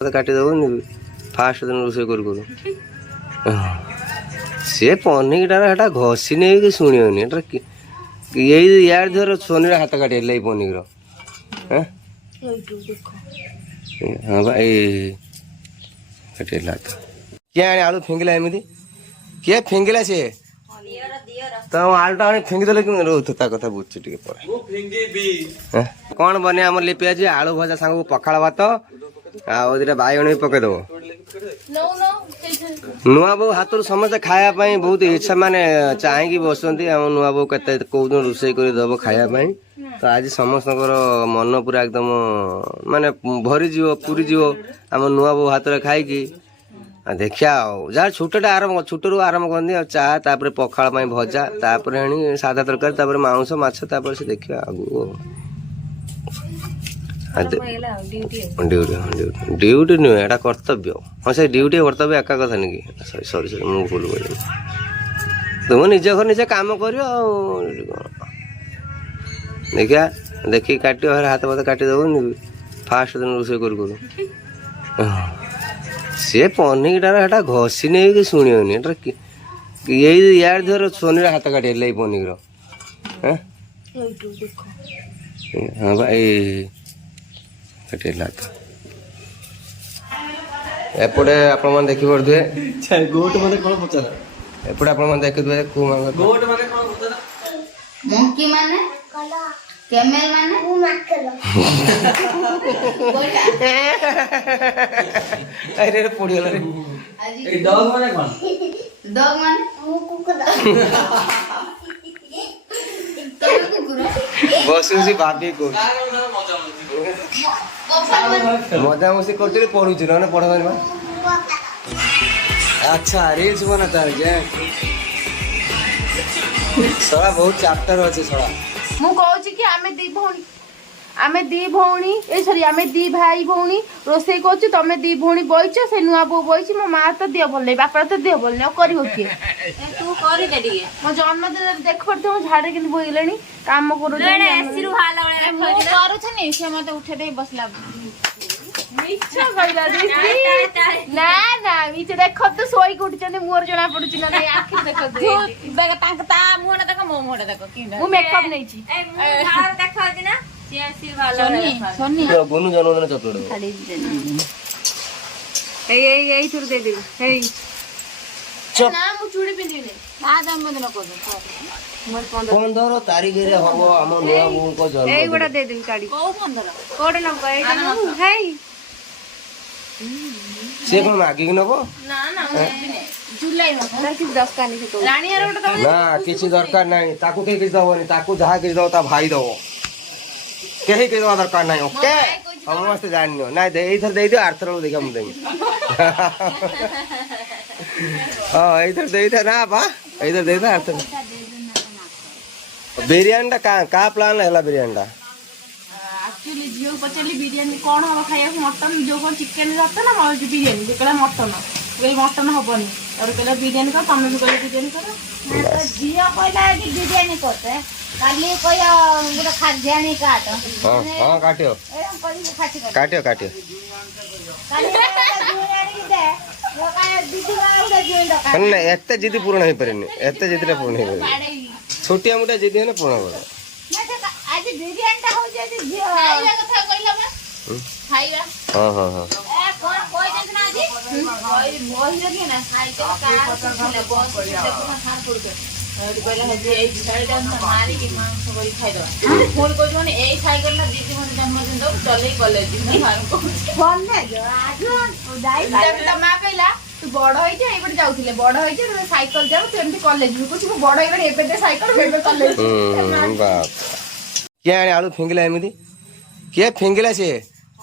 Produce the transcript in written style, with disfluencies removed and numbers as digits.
କାଟିଦେବନି ଫାଷ୍ଟ ଦିନ ରୋଷେଇ କରୁ କରୁ ସେ ପନିକିଟା ହେଟା ଘଷି ନେଇକି ଶୁଣିବନି ଏଟା ଏଇ ୟାର ଧର ସୋନିର ହାତ କାଟିଲା ଏଇ ପନିକିର ହଁ ବା ଏଇ କାଟିଲା ହାତ କିଏ ଆଣି ଆଳୁ ଫିଙ୍ଗିଲା ଏମିତି କିଏ ଫିଙ୍ଗିଲା ସିଏ ତ ଆଳୁଟା ଆଣି ଫିଙ୍ଗିଦେଲେ କେମିତି ରହୁଥିବ ତା କଥା ବୁଝୁଛି ଟିକେ ପରେ କଣ ବନେ ଆମର ଲିପି ଆଜି ଆଳୁ ଭଜା ସାଙ୍ଗକୁ ପଖାଳ ଭାତ ଆଉ ଦିଟା ବାଇଗଣ ବି ପକେଇଦବ ନୂଆ ବୋଉ ହାତରୁ ସମସ୍ତେ ଖାଇବା ପାଇଁ ବହୁତ ଇଚ୍ଛା ମାନେ ଚାହିଁକି ବସନ୍ତି ଆମ ନୂଆ ବୋଉ କେତେ କୋଉଦିନ ରୋଷେଇ କରି ଦବ ଖାଇବା ପାଇଁ ତ ଆଜି ସମସ୍ତଙ୍କର ମନ ପୁରା ଏକଦମ ମାନେ ଭରିଯିବ ପୁରିଯିବ ଆମ ନୂଆ ବୋଉ ହାତରେ ଖାଇକି ଦେଖିବା ଆଉ ଯାହା ଛୋଟରୁ ଆରମ୍ଭ କରନ୍ତି ଆଉ ଚା ତାପରେ ପଖାଳ ପାଇଁ ଭଜା ତାପରେ ଆଣି ସାଧା ତରକାରୀ ତାପରେ ମାଉଁସ ମାଛ ତାପରେ ସେ ଦେଖିବା ଆଗକୁ ଡ୍ୟୁଟି ନୁହେଁ ଏଟା କର୍ତ୍ତବ୍ୟ ହଁ ସେ ଡ୍ୟୁଟି କର୍ତ୍ତବ୍ୟ ଏକା କଥା ନୁହେଁ ସରି ମୁଁ ଭୁଲ କରିବି ତୁମ ନିଜ ଘର ନିଜେ କାମ କରିବ ଆଉ ଦେଖିବା ଦେଖିକି କାଟିବ ହାତ ଫାତ କାଟିଦେବନି ଫାଷ୍ଟ ଦିନ ରୋଷେଇ କରୁ କରୁ ସେ ପନିକିଟା ହେଟା ଘଷି ନେଇକି ଶୁଣିବନି ଏଟା ଏଇ ୟାର ଧର ସୋନିର ହାତ କାଟିଲା ଏଇ ପନିକିର ହଁ ବା ଏଇ କାଟିଲା ହାତ ଏପଟେ ଆପଣମାନେ ଦେଖିପାରୁଥିବେ ଏପଟେ ଆପଣମାନେ ଦେଖିଥିବେ ମଙ୍କି ମାନେ କେମେଲ ମାନେ ପଡିଗଲା ଡଗ ମାନେ ବସି ବସି ଭାବି ମଜାମସ୍ତି କରୁଛି ପଢୁଛି ନହେଲେ ପଢାବାନି ବା ଆଚ୍ଛା ରିଲ୍ସ ବନାତା ସଳା ବହୁତ ଚାପ୍ଟର ଅଛି ସଳା ମୁଁ କହୁଛି କି ଆମେ ଦି ଭଉଣୀ ଆମେ ଦି ଭାଇ ଭଉଣୀ ରୋଷେଇ କରୁଛୁ ତମେ ଦି ଭଉଣୀ ବଇଛ ସେ ନୂଆ ବୋଉ ବଇଛି ମୋ ମା ତ ଦେହ ଭଲ ନାହିଁ ବାପା ତ ଦେହ ଭଲ ନାହିଁ ଆଉ କରିବ କିଏ ତୁ କରିଦେ ଟିକେ ମୋ ଜନ୍ମଦିନରେ ଦେଖ ପଡୁଥିବ ମୋ ଝାଡରେ କେମିତି ବୋଇଗଲେଣି କାମ କରୁଛି ସେ ମତେ ଉଠେଇ ଦେଇ ବସିଲା ମିଛ କହିଲା ନା ମିଛ ଦେଖ ତ ଶୋଇକି ଉଠିଛନ୍ତି ମୁହଁରେ ଜଣା ପଡୁଛି ନା ନାଇଁ ଆଖିରେ ଦେଖ ତା ମୁହଁଟା ଦେଖ ମୋ ମୁହଁଟା ଦେଖ ମୁଁ ମେକଅପ୍ ନେଇଛି ଦେଖାଉଛି ନା ବନୁ ଜନ୍ମଦିନ ଚକୋଲେଟ ଏଇଥିରୁ ଦେଇଦେବି ହେଇ ନା ମୁଁ ଚୁଡ଼ି ପିନ୍ଧିବିନି ତା ଜନ୍ମଦିନ କରୁଛୁ 15 ତାରିଖରେ ହବ ଆମ ନୂଆ ବୋଉଙ୍କ ଜନ୍ମ ଏଇଗୁଡା ଦେଇଦେବି କାଢି କୋଉ 15 କୋଉଟା ନବ ଏଇଟା ନବୁ ହେଇ ସେ କଣ ମାଗିକି ନବ ଜୁଲାଇ ମାସ କିଛି ଦରକାର ନାହିଁ ରାଣୀହାର ଗୋଟେ ଦବ ନା କିଛି ଦରକାର ନାହିଁ ତାକୁ କେହି କିଛି ଦବନି ତାକୁ ଯାହା କିଛି ଦବ ତା ଭାଇ ଦବ କେହି କିଛି ଦବା ଦରକାର ନାହିଁ ଓକେ ସମସ୍ତେ ଜାଣିନ ନାଇଁ ଏଇଥର ଦେଇଦିଅ ଆରଥର ଦେଖିବା ମୁଁ ଦେବି ହଁ ଏଇଥର ଦେଇଥା ନା ବା ଏଇଥର ଦେଇଥା ଆରଥର ବିରିୟାନୀ ଟା କାହା ପ୍ଲାନ୍ ହେଲା ବିରିୟାନୀ ଟା ଆକ୍ଚୁଆଲି ଝିଅକୁ ପଚାରିଲି ବିରିୟାନୀ କଣ ହବ ଖାଇବାକୁ ମଟନ ଯୋଉ କଣ ଚିକେନ ଭାତ ନା ବିରିୟାନୀ ସେ କହିଲା ମଟନ ମଟନ ହବନି ତାପରେ କହିଲା ବିରିୟାନୀ କର ତମେ ବି କହିଲେ ବିରିୟାନୀ କର ଝିଅ କହିଲା କି ବିରିୟାନୀ କରତେ କାଲି କହିବ ଗୋଟେ ଖାଦ୍ୟାଣୀ କାଟ ହଁ କାଟିବ ଏତେ ଜିଦି ପୂରଣ ହେଇପାରେନି ଏତେ ଜିଦିଟା ପୂରଣ ହେଇପାରେନି ଛୋଟିଆ ମୋଟା ଜିଦି ହେଲେ ପୂରଣ କର ଆଜି ବିରିୟାନୀ ଟା ହଉଛି ଆଜି ଝିଅ ଖାଇବା କଥା କହିଲା ବା ଖାଇବା ହଁ କଣ କହିଛନ୍ତି ନା ଆଜି ବହିରେ କି ନା ସାଇକେଲ କାର ଥିଲା ବସ୍ କହିଲା ହଉଛି ଏଇ ଶାଢୀଟା ମାରିକି ମାଂସ କରି ଖାଇଦବା ପୁଣି କହୁଛି ମାନେ ଏଇ ସାଇକେଲ ଟା ଦିଦି ମାନେ ଜନ୍ମଦିନ ଦଉ ଚଲେଇ କଲେଜ ମା କହିଲା ତୁ ବଡ ହେଇଯା ଏଇପଟେ ଯାଉଥିଲେ ବଡ ହେଇଯା ତୁ ସାଇକେଲ ଯାଉ ତୁ ଏମିତି କଲେଜ କହୁଛି ମୁଁ ବଡ ହେଇଗଲି ଏବେ ସାଇକେଲ ଏବେ କଲେଜ କିଏ ଆଣି ଆଳୁ ଫିଙ୍ଗିଲା ଏମିତି କିଏ ଫିଙ୍ଗିଲା ସିଏ